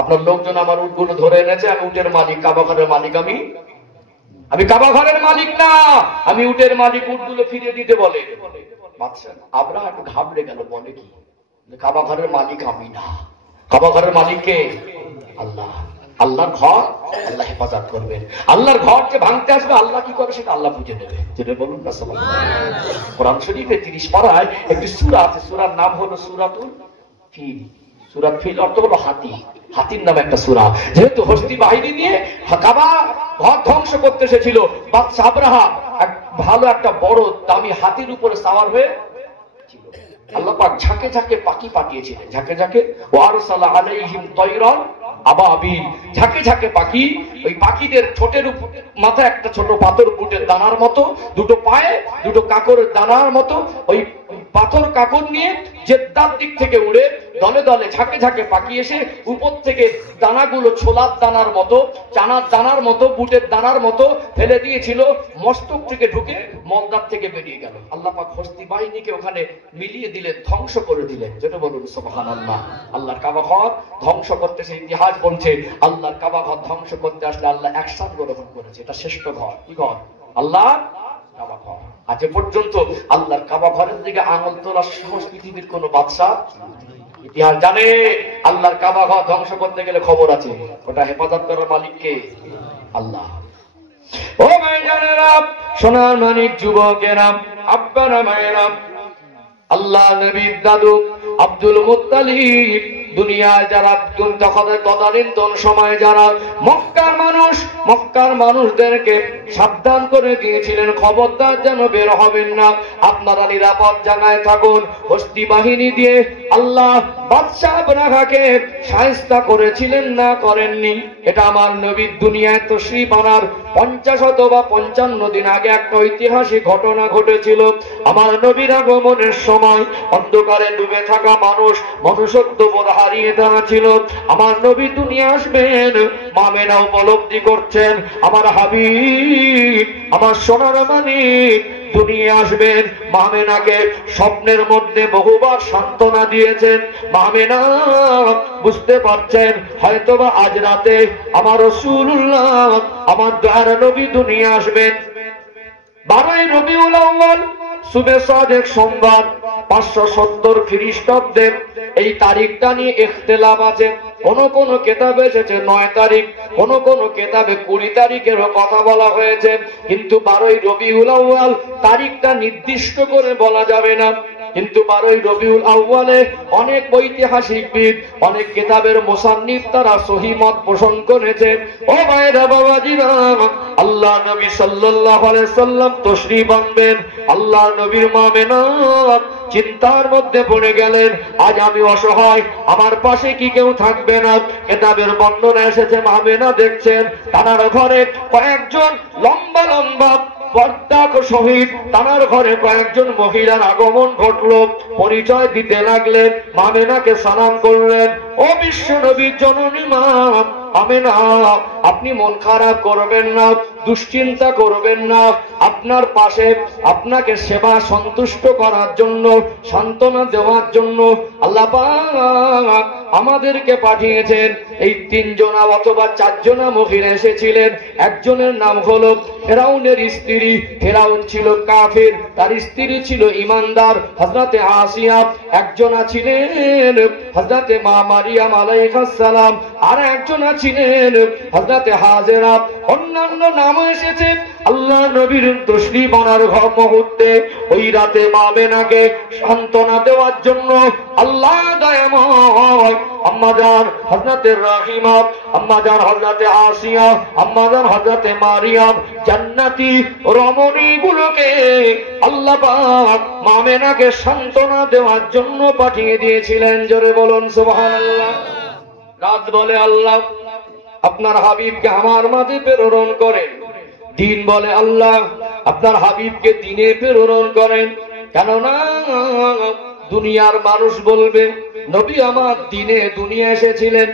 আপনার লোকজন আমার উটগুলো ধরে এনেছে, আমি উটের মালিক, কাবা ঘরের মালিক আমি কাবা ঘরের মালিক না, আমি উটের মালিক, উটগুলো ফিরিয়ে দিতে বলে। বাদশা আবরাহা একটু ঘাবড়ে গেল, বলে কি কাবা ঘরের মালিক আমি না, কাবা ঘরের মালিক কে? আল্লাহ। আল্লাহর ঘর আল্লাহ হেফাজত করবেন, আল্লাহর ঘর যে ভাঙতে আসবে আল্লাহ কি করে সেটা আল্লাহ বুঝে নেবে। যেটা বলুন না সুবহানাল্লাহ। কোরআন শরীফে 30 পারায় একটি সূরা আছে, সূরার নাম হলো সূরাতুল ফিল। সূরা ফিল অর্থ হলো হাতি, হাতির নামে একটা সূরা। যেহেতু হস্তি বাহিনী নিয়ে কাবা ঘর ধ্বংস করতে এসেছিল, বাদশা আবরাহা ভালো একটা বড় দামি হাতির উপরে সাওয়ার হয়ে ছিল। আল্লাহ পাক ঝাঁকে ঝাঁকে পাখি পাঠিয়েছিলেন, ঝাঁকে ঝাঁকে ওয়ারসালা আলাইহিম তায়রান আবাবিল, ঝাঁকে ঝাঁকে পাখি। ওই পাখিদের ঠোঁটের উপর মাথায় একটা ছোট পাথর বুটের দানার মতো, দুটো পায়ে দুটো কাকরের দানার মতো, ওই পাথর কাকর নিয়ে জেদ্দার দিক থেকে উড়ে দলে দলে ঝাঁকে ঝাঁকে পাখি এসে উপর থেকে দানাগুলো ছোলার দানার মতো, চানার দানার মতো, বুটের দানার মতো ফেলে দিয়েছিল। মস্তক থেকে ঢুকে মলদার থেকে বেরিয়ে গেল। আল্লাহ পাক হস্তি বাহিনীকে ওখানে মিলিয়ে দিলেন, ধ্বংস করে দিলেন। যেটা বলুন সুবহানাল্লাহ। আল্লাহর কাবা ঘর ধ্বংস করতে, সেই ইতিহাস বলছে আল্লাহর কাবা ঘর ধ্বংস করতে আসলে আল্লাহ একসাথে গ্রহণ করেছে। এটা শ্রেষ্ঠ ঘর। কি ঘর? আল্লাহ কাবা ঘর। আজ পর্যন্ত আল্লাহর কাবা ঘরের দিকে আঙুল তোলার সাহস পৃথিবীর কোন বাদশা ইতিহাস জানে? আল্লাহর কাবা ঘর ধ্বংস করতে গেলে খবর আছে, ওটা হেফাজত করার মালিক কে? আল্লাহ। ও ভাইজানেরা, সোনার মানিক যুবকেরা, আব্বারা মায়েরা, আল্লাহ নবীর দাদু আব্দুল মুত্তালিব দুনিয়ায় যারা তদানীন্তন সময় যারা মক্কার মানুষদেরকে সাবধান করে দিয়েছিলেন, খবরদার যেন বের হবেন না, আপনারা নিরাপদ জায়গায় থাকুন। হস্তি বাহিনী দিয়ে আল্লাহ বাদশা আবরাহাকে শায়েস্তা করেছিলেন না করেননি? এটা আমার নবীর দুনিয়ায় তশরিফ আনার 50 অথবা 55 দিন আগে একটা ঐতিহাসিক ঘটনা ঘটেছিল। আমার নবীর আগমনের সময় অন্ধকারে ডুবে থাকা মনুষ্যত্ব বোধ হারিয়ে দাঁড়াচ্ছিল। আমার নবী দুনিয়া আসবেন, মামেনা উপলব্ধি করছেন। আমার হাবিব, আমার সোনার মানিক দুনিয়া আসবেন। মামেনাকে স্বপ্নের মধ্যে বহুবার সান্ত্বনা দিয়েছেন। মামেনা বুঝতে পারছেন হয়তোবা আজ রাতে আমার রাসূলুল্লাহ, আমার দয়ার নবী দুনিয়া আসবেন। 12 রবিউল আউয়াল সুবে সাদেক সোমবার 570 খ্রিস্টাব্দে। এই তারিখটা নিয়ে ইখতিলাফ আছে। কোন কিতাবে এসেছে 9 তারিখ, কোন কিতাবে 20 তারিখেরও কথা বলা হয়েছে, কিন্তু 12 রবিউল আউয়াল তারিখটা নির্দিষ্ট করে বলা যাবে না। কিন্তু 12 রবিউল আউয়ালে অনেক ঐতিহাসিকবিদ, অনেক কিতাবের মুসান্নিফ তারা সহিহ মত পোষণ করেছে। ও ভাইরা বাবাজিরা, আল্লাহ নবী সাল্লাল্লাহু আলাইহি সাল্লাম তশরিফ আনবেন। আল্লাহ নবীর মামেনা চিন্তার মধ্যে পড়ে গেলেন, আজ আমি অসহায়, আমার পাশে কি কেউ থাকবে না? কিতাবের বর্ণনা এসেছে মামেনা দেখছেন তার ঘরে কয়েকজন লম্বা লম্বা পর্দাক সহিত তার ঘরে কয়েকজন মহিলার আগমন ঘটলো। পরিচয় দিতে লাগলেন, মামেনাকে সালাম করলেন। ও বিশ্ব নবীর জননী মা আমেনা, আপনি মন খারাপ করবেন না, দুশ্চিন্তা করবেন না। আপনার পাশে আপনাকে সেবা সন্তুষ্ট করার জন্য, সান্ত্বনা দেওয়ার জন্য আল্লাহ পাক আমাদেরকে পাঠিয়েছেন। এই 3 জনা অথবা 4 জনা মহিলা এসেছিলেন। একজনের নাম হলো ফেরাউনের স্ত্রী। ফেরাউন ছিল কাফের, তার স্ত্রী ছিল ইমানদার হযরতে আসিয়া। একজনা ছিলেন হযরতে মা মারিয়াম আলাইহিস সালাম, আর একজনা ছিলেন হযরতে হাজেরা। অন্যান্য নামও এসেছে। আল্লাহ নবীর তশরিফ আনার মুহূর্তে ওই রাতে মামেনাকে সান্ত্বনা দেওয়ার জন্য আল্লাহ দয়াময় আম্মাজান হযরতে রাহিমা, আম্মাজান হযরতে আসিয়া, আম্মাজান হযরতে মারিয়াম জান্নাতি রমণী গুলোকে আল্লাহ পাক মামেনাকে সান্ত্বনা দেওয়ার জন্য পাঠিয়ে দিয়েছিলেন। জোরে বলুন সুবহানাল্লাহ। রাত বলে আল্লাহ আপনার হাবিবকে আমার মাঝে প্রেরণ করেন। দিন বলে আল্লাহ আপনার হাবিবকে দিনে প্রেরণ করেন। কেননা দুনিয়ার মানুষ বলবে নবী আমার দিনে দুনিয়া এসেছিলেন,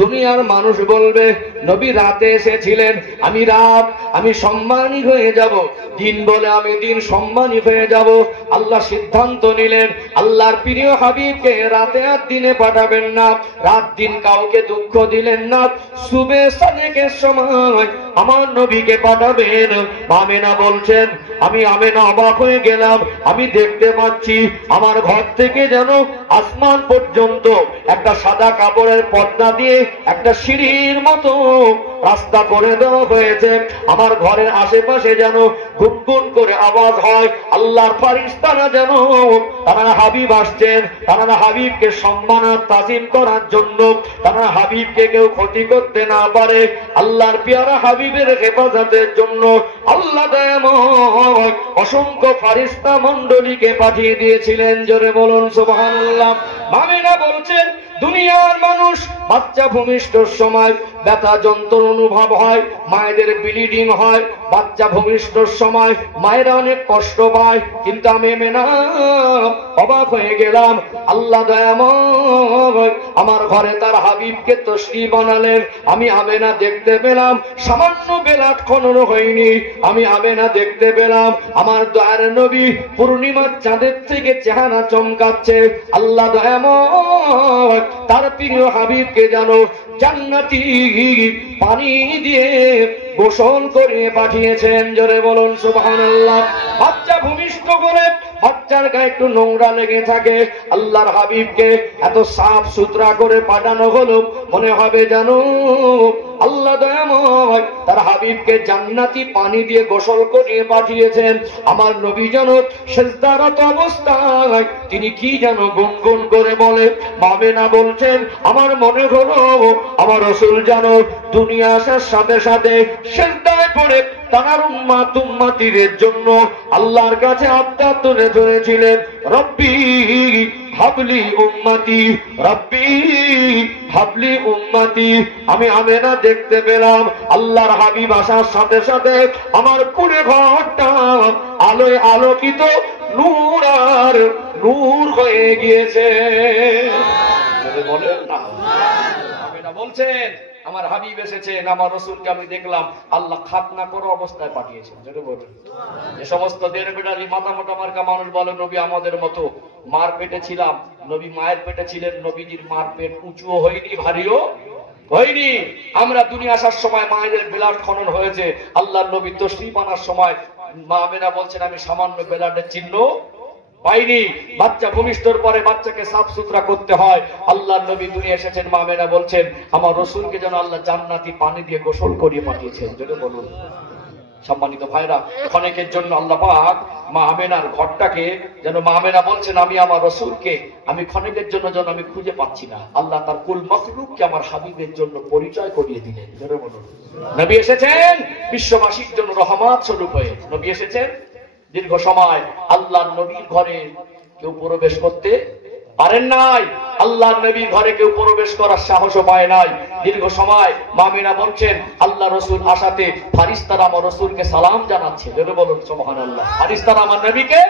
দুনিয়ার মানুষ বলবে নবী রাতে এসেছিলেন, আমি সম্মানী হয়ে যাব, দিন বলে আমি দিন সম্মানী হয়ে যাব। আল্লাহ সিদ্ধান্ত নিলেন আল্লাহর প্রিয় হাবিবকে রাতে আর দিনে পাঠাবেন না, রাত দিন কাউকে দুঃখ দিলেন না। সুবে সাদেকের সময় আমার নবীকে পাঠাবেন। আমেনা বলছেন আমি আমেনা অবাক হয়ে গেলাম, আমি দেখতে পাচ্ছি আমার ঘর থেকে যেন আসমান পর্যন্ত একটা সাদা কাপড়ের পর্দা দিয়ে একটা সিঁড়ির মতো রাস্তা করে দেওয়া হয়েছে। আমার ঘরের আশেপাশে যেন গুনগুন করে আওয়াজ হয়, আল্লাহর ফারিস্তারা যেন তারা হাবিব আসছেন, তারা হাবিবকে সম্মান আর তাজিম করার জন্য, তারা হাবিবকে কেউ ক্ষতি করতে না পারে, আল্লাহর পেয়ারা হাবিবের হেফাজতের জন্য আল্লাহ দয়াময় অসংখ্য ফারিস্তা মণ্ডলীকে পাঠিয়ে দিয়েছিলেন। জোরে বলুন সুবহানাল্লাহ। আমিনা বলছেন দুনিয়ার মানুষ বাচ্চা ভূমিষ্ঠর সময় ব্যথা যন্ত্রণা অনুভব হয়, মায়েদের ব্লিডিং হয়, বাচ্চা ভূমিষ্ঠর সময় মায়েরা অনেক কষ্ট পায়, কিন্তু আমি মেনা অবাক হয়ে গেলাম। আল্লাহ দয়াময় আমার ঘরে তার হাবিবকে তশরিফ বানালেন। আমি আমেনা দেখতে পেলাম সামান্য বেলাট খনন হয়নি, আমি আমেনা দেখতে পেলাম আমার দয়ার নবী পূর্ণিমার চাঁদের থেকে চেহারা চমকাচ্ছে। আল্লাহ দয়াময় তার প্রিয় হাবিবকে জানো জান্নাতি পানি দিয়ে গোসল করে পাঠিয়েছেন। জোরে বলুন সুবহানাল্লাহ। বাচ্চা ভূমিষ্ঠ করে বাচ্চার গায়ে একটু নোংরা লেগে থাকে, আল্লাহর হাবিবকে এত সাফ সুতরা করে পাঠানো হলো, মনে হবে জানো আল্লাহ দয়াময় তার হাবিবকে জান্নাতি পানি দিয়ে গোসল করিয়ে পাঠিয়েছেন। আমার নবী যেন সিজদারত অবস্থায় তিনি কি যেন গুনগুন করে বলে। আমেনা বলছেন আমার মনে হলো আমার রাসূল যেন দুনিয়া আসার সাথে সাথে সিজদায় পড়ে তার উম্মতের জন্য আল্লাহর কাছে আবদার তুলে ধরেছিলেন, রব্বি হাবলি উম্মতি, রব্বি হাবলি উম্মতি। আমি আমেনা দেখতে পেলাম আল্লাহর হাবিব আসার সাথে সাথে আমার পুরো ঘরটা আলোয় আলোকিত, নূর আর নূর হয়ে গিয়েছে। বলেন না, আমেনা বলছেন আমার হাবিব এসেছেন, আমার রাসূলকে আমি দেখলাম আল্লাহ খাতনা করা অবস্থায় পাঠিয়েছেন। যেটা বলেন যে সমস্ত দেড়বেটারি মাথা মোটা মার্কা মানুষ বলে নবী আমাদের মতো মার পেটে ছিলাম, নবী মায়ের পেটে ছিলেন, নবীজির মার পেট উঁচুও হয়নি ভারীও হয়নি। আমরা দুনিয়া আসার সময় মায়েদের বেলাট খনন হয়েছে, আল্লাহর নবী তশরিফ আনার সময় মা আমেনা বলছেন আমি সামান্য বেলাটের চিহ্ন পাইনি। বাচ্চা ভূমিষ্ঠর পরে বাচ্চাকে সাফ সুতরা করতে হয়, আল্লাহর নবী দুনিয়া এসেছেন। মা আমেনা বলছেন আমার রাসূলকে যেন আল্লাহ জান্নাতি পানি দিয়ে গোসল করিয়ে পাঠিয়েছেন। যেটা বলুন সম্মানিত ভাইরা, ক্ষণিকের জন্য আল্লাহ পাক মা আমেনার ঘরটাকে যেন মা আমেনা বলছেন আমি আমার রাসূলকে আমি ক্ষণিকের জন্য যেন আমি খুঁজে পাচ্ছি না, আল্লাহ তার কুল মখলুককে আমার হাবিবের জন্য পরিচয় করিয়ে দিলেন। যেটা বলুন নবী এসেছেন বিশ্ববাসীর জন্য রহমত স্বরূপ হয়ে। নবী এসেছেন দীর্ঘ সময় আল্লাহর নবীর ঘরে কেউ প্রবেশ করতে পারেন নাই, আল্লাহর নবীর ঘরে কেউ প্রবেশ করার সাহসও পায় নাই। দীর্ঘ সময় মামিনা বলছেন আল্লাহ রাসূল আসাতে ফারিস্তারা আমার রাসূলকে সালাম জানাচ্ছে। যেটা বলুন সুবহানাল্লাহ। ফারিস্তারা আমার নবীকে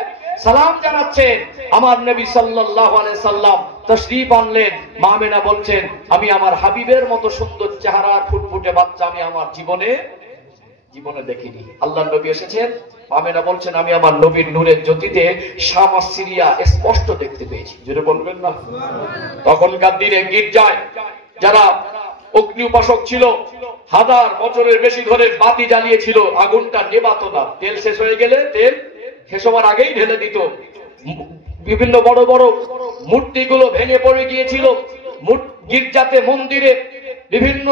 সালাম জানাচ্ছেন। আমার নবী সাল্লাল্লাহু আলাইহি সাল্লাম তশরিফ আনলেন। মা আমেনা বলছেন আমি আমার হাবিবের মতো সুন্দর চেহারার ফুটফুটে বাচ্চা আমি আমার জীবনে দেখিনি। আল্লাহর নবী এসেছেন। আমেনা বলছেন আমি আমার নবীর নূরের জ্যোতিতে শাম আর সিরিয়া স্পষ্ট দেখতে পেয়েছি। যেটা বলবেন না, তখনকার দিনে গির্জায় যারা অগ্নি উপাসক ছিল হাজার বছরের বেশি ধরে বাতি জ্বালিয়েছিল, আগুনটা নেভাতো না, তেল শেষ হয়ে গেলে তেল শেষ হওয়ার আগেই ঢেলে দিত। বিভিন্ন বড় বড় মূর্তিগুলো ভেঙে পড়ে গিয়েছিল। গির্জাতে মন্দিরে বিভিন্ন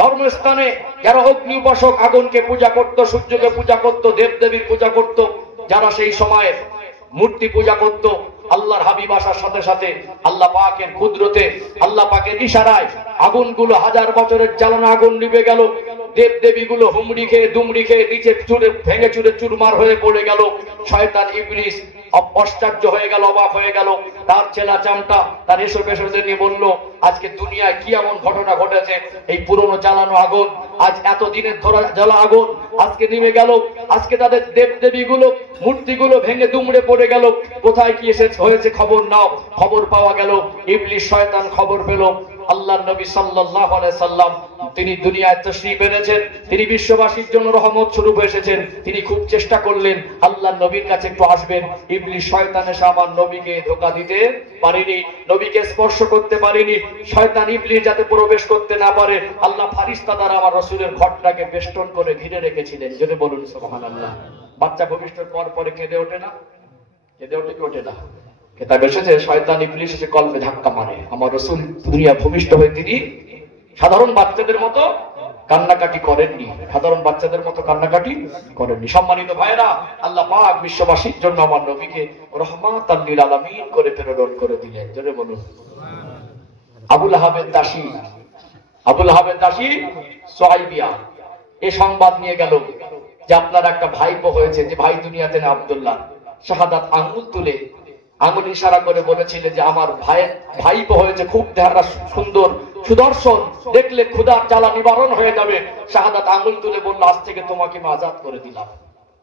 ধর্মস্থানে যারা অগ্নি উপাসক আগুনকে পূজা করত, সূর্যকে পূজা করত, দেবদেবীর পূজা করত, যারা সেই সময় মূর্তি পূজা করত, আল্লাহর হাবিব আসার সাথে সাথে আল্লাহ পাকের কুদরতে আল্লাহ পাকের ইশারায় আগুনগুলো হাজার বছরের জ্বালানো আগুন নিভে গেল। দেবদেবীগুলো হুমড়ি খেয়ে দুমড়ি খেয়ে নিচে ভেঙে চুরে চুরমার হয়ে পড়ে গেল। শয়তান ইবলিস আশ্চর্য হয়ে গেল, অবাক হয়ে গেল। তার চেলা চামটা তার এসব এসবদের নিয়ে বলল আজকে দুনিয়ায় কি এমন ঘটনা ঘটেছে, এই পুরনো জ্বালানো আগুন আজ এতদিনের ধরা জ্বালা আগুন আজকে নেমে গেল। আজকে তাদের দেবদেবীগুলো মূর্তিগুলো ভেঙে দুমড়ে পড়ে গেল। কোথায় কি হয়েছে খবর নাও। খবর পাওয়া গেল, ইবলিস শয়তান খবর পেল আল্লাহর নবী সাল্লাল্লাহু আলাইহি সাল্লাম তিনি দুনিয়ায় তাশরীফ এনেছেন, তিনি বিশ্ববাসীর জন্য রহমত স্বরূপ এসেছেন। তিনি খুব চেষ্টা করলেন আল্লাহর নবীর কাছে একটু আসবেন। ইবলিস শয়তান এসে আমার নবীকে ধোঁকা দিতে পারেনি, নবীকে স্পর্শ করতে পারেনি। শয়তান ইবলিস যাতে প্রবেশ করতে না পারে আল্লাহ ফারিস্তা দ্বারা আমার রাসূলের ঘরটাকে বেষ্টন করে ঘিরে রেখেছিলেন। যদি বলুন সুবহানাল্লাহ। বাচ্চা ভবিষ্যৎ পর পরে কেঁদে ওঠে না? কেঁদে ওঠে কি ওঠে না? কেতাবে এসেছে শয়তান ইবলিস এসে কলবে ধাক্কা মারে। আমার রাসূল দুনিয়া ভূমিষ্ঠ হয়ে তিনি সাধারণ বাচ্চাদের মতো কান্নাকাটি করেননি, সাধারণ বাচ্চাদের মতো কান্নাকাটি করেননি। সম্মানিত ভাইরা, আল্লাহ পাক বিশ্ববাসীর জন্য আমার নবীকে রহমাতাল লিল আলামিন করে প্রেরণ করে দিলেন। জোরে বলুন। আবুল আহাবের দাসী সুহাইবিয়া এই সংবাদ নিয়ে গেল যে আপনার একটা ভাইপো হয়েছে, যে ভাই দুনিয়াতে না আব্দুল্লাহ। শাহাদাত আঙ্গুল তুলে আঙ্গুল ইশারা করে বলেছিলেন যে আমার ভাইপো হয়েছে, খুব চেহারা সুন্দর, সুদর্শন, দেখলে ক্ষুধার জ্বালা নিবারণ হয়ে যাবে। শাহাদাত আঙ্গুল তুলে বলল আজ থেকে তোমাকে আমি আজাদ করে দিলাম।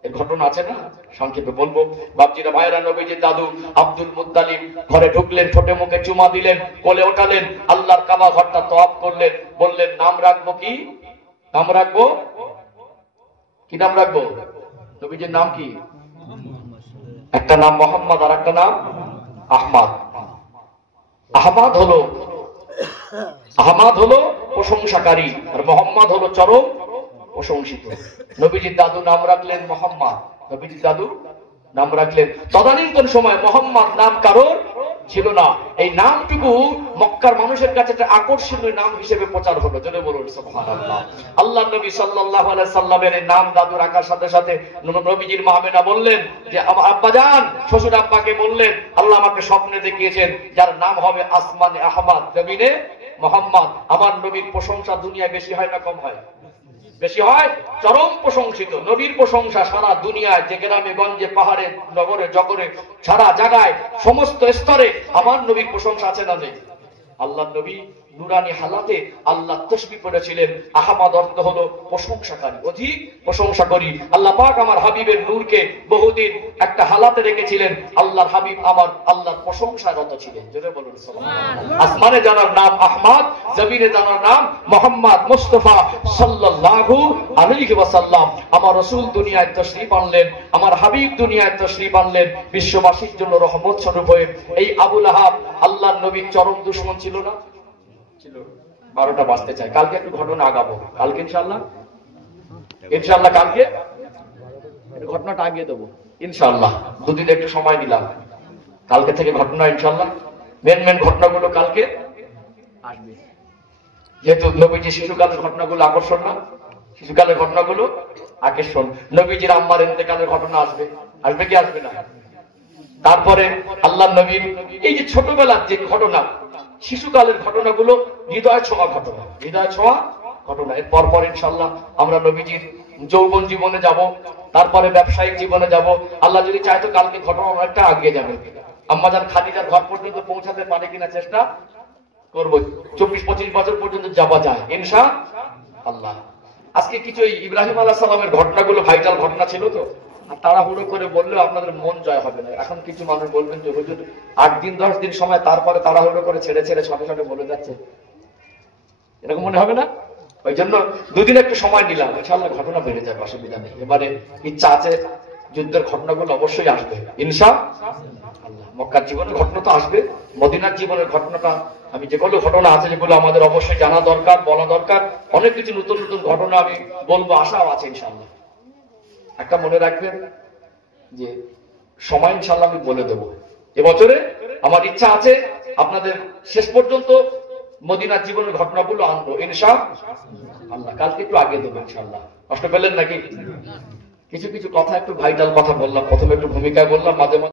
এর ঘটনা আছে না? সংক্ষেপে বলবো। বাপজিরা ভাইরা, নবীজির দাদু আব্দুল মুত্তালিব ঘরে ঢুকলেন, ঠোঁটে মুখে চুমা দিলেন, কোলে ওঠালেন, আল্লাহর কাবা ঘরটা তওয়াফ করলেন। বললেন নাম রাখবো কি? নাম রাখবো কি? নাম রাখবো? নবীজির নাম কি? একটা নাম মোহাম্মদ আর একটা নাম আহমদ। আহমদ হলো প্রশংসাকারী আর মোহাম্মদ হলো চরম প্রশংসিত। নবীজির দাদু নাম রাখলেন মোহাম্মদ, নবীজির দাদু নাম রাখলেন। তদানীন্তন সময় মোহাম্মদ নাম কারোর ছিল না। এই নামটুকু মক্কার মানুষের কাছে একটা আকর্ষণীয় নাম হিসেবে প্রচার হলো। জোরে বলুন সুবহানাল্লাহ। আল্লাহ নবী সাল্লাল্লাহু আলাইহি সাল্লামের এই নাম দাদু রাখার সাথে সাথে নবীজির মা আমেনা বললেন যে আমার আব্বাজান, শ্বশুর আব্বাকে বললেন আল্লাহ আমাকে স্বপ্নে দেখিয়েছেন যার নাম হবে আসমানে আহমদ, জমিনে মোহাম্মদ। আমার নবীর প্রশংসা দুনিয়া বেশি হয় না কম হয়? বেশি হয়, চরম প্রশংসিত। নবীর প্রশংসা সারা দুনিয়ায়, যে গ্রামে গঞ্জে পাহাড়ে নগরে জগরে সারা জায়গায় সমস্ত স্তরে আমার নবীর প্রশংসা আছে না নেই? আল্লাহ নবী নুরানি হালাতে আল্লাহ তাসবিহ পড়েছিলেন। আহমদ অর্থ হলো প্রশংসাকারী, অধিক প্রশংসা করি। আল্লাহ পাক আমার হাবিবের নূরকে বহুদিন একটা হালাতে রেখেছিলেন। আল্লাহর হাবিব আমার আল্লাহর প্রশংসায় রত ছিলেন। জোরে বলুন সুবহানাল্লাহ। আসমানে জানার নাম আহমদ, জমিনে জানার নাম মুহাম্মদ মুস্তাফা সাল্লাল্লাহু আলাইহি ওয়াসাল্লাম। আমার রাসূল দুনিয়ায় তাশরীফ আনলেন, আমার হাবিব দুনিয়ায় তাশরীফ আনলেন বিশ্ববাসীর জন্য রহমত স্বরূপ হয়ে। এই আবুল আহাব আল্লাহর নবীর চরম দুশমন ছিল না? ছিল। 12টা বাজতে চাই, কালকে একটু ঘটনা আগাবো। কালকে ইনশাআল্লাহ কালকে ঘটনাটা আগিয়ে দেবো ইনশাআল্লাহ। দুদিন একটু সময় দিলাম, কালকে থেকে ঘটনা ইনশাআল্লাহ মেন ঘটনাগুলো কালকে আসবে। যেহেতু নবীজি শিশুকালের ঘটনাগুলো আকর্ষণ না, শিশুকালের ঘটনাগুলো আকর্ষণ। নবীজির আম্মার ইন্তেকালের ঘটনা আসবে, আসবে কি আসবে না? তারপরে আল্লাহ নবীর এই যে ছোটবেলার যে ঘটনা, শিশুকালের ঘটনাগুলো হৃদয় ছোঁয়া ঘটনা, হৃদয় ছোঁয়া ঘটনা। এর পর ইনশাআল্লাহ আমরা নবীজির যৌবন জীবনে যাব, তারপরে ব্যবসায়িক জীবনে যাব। আল্লাহ যদি চায় তো কালকে ঘটনা অনেকটা আগিয়ে যাবে। আম্মাজান খাদিজার ঘর পর্যন্ত পৌঁছাতে পারে কিনা চেষ্টা করব। 24-25 বছর পর্যন্ত যাওয়া যায় ইনশাআল্লাহ। আজকে কিছু ইব্রাহিম আলাইহিস সালামের ঘটনাগুলো ভাইটাল ঘটনা ছিল তো, আর তাড়াহুড়ো করে বললেও আপনাদের মন জয় হবে না। এখন কিছু মানুষ বলবেন যে হুজুর 8 দিন 10 দিন সময়, তারপরে তাড়াহুড়ো করে ছেড়ে সাথে বলে যাচ্ছে, এরকম মনে হবে না? ওই জন্য দুদিন একটু সময় নিলাম, ইনশাআল্লাহ ঘটনা বেড়ে যাবে, অসুবিধা নেই। এবারে ইচ্ছা আছে যুদ্ধের ঘটনাগুলো অবশ্যই আসবে ইনশাআল্লাহ। মক্কার জীবনের ঘটনা তো আসবে, মদিনার জীবনের ঘটনাটা, আমি যেগুলো ঘটনা আছে যেগুলো আমাদের অবশ্যই জানা দরকার, বলা দরকার, অনেক কিছু নতুন নতুন ঘটনা আমি বলবো, আশাও আছে ইনশাআল্লাহ। একটা মনে রাখবেন যে সময় ইনশাআল্লাহ আমি বলে দেবো। এবছরে আমার ইচ্ছা আছে আপনাদের শেষ পর্যন্ত মদিনার জীবনের ঘটনাগুলো আনবো ইনশাআল্লাহ। কালকে একটু আগে দেবো ইনশাআল্লাহ। কষ্ট পেলেন নাকি? কিছু কথা একটু ভাইটাল কথা বললাম, প্রথমে একটু ভূমিকায় বললাম, মাঝে মাঝে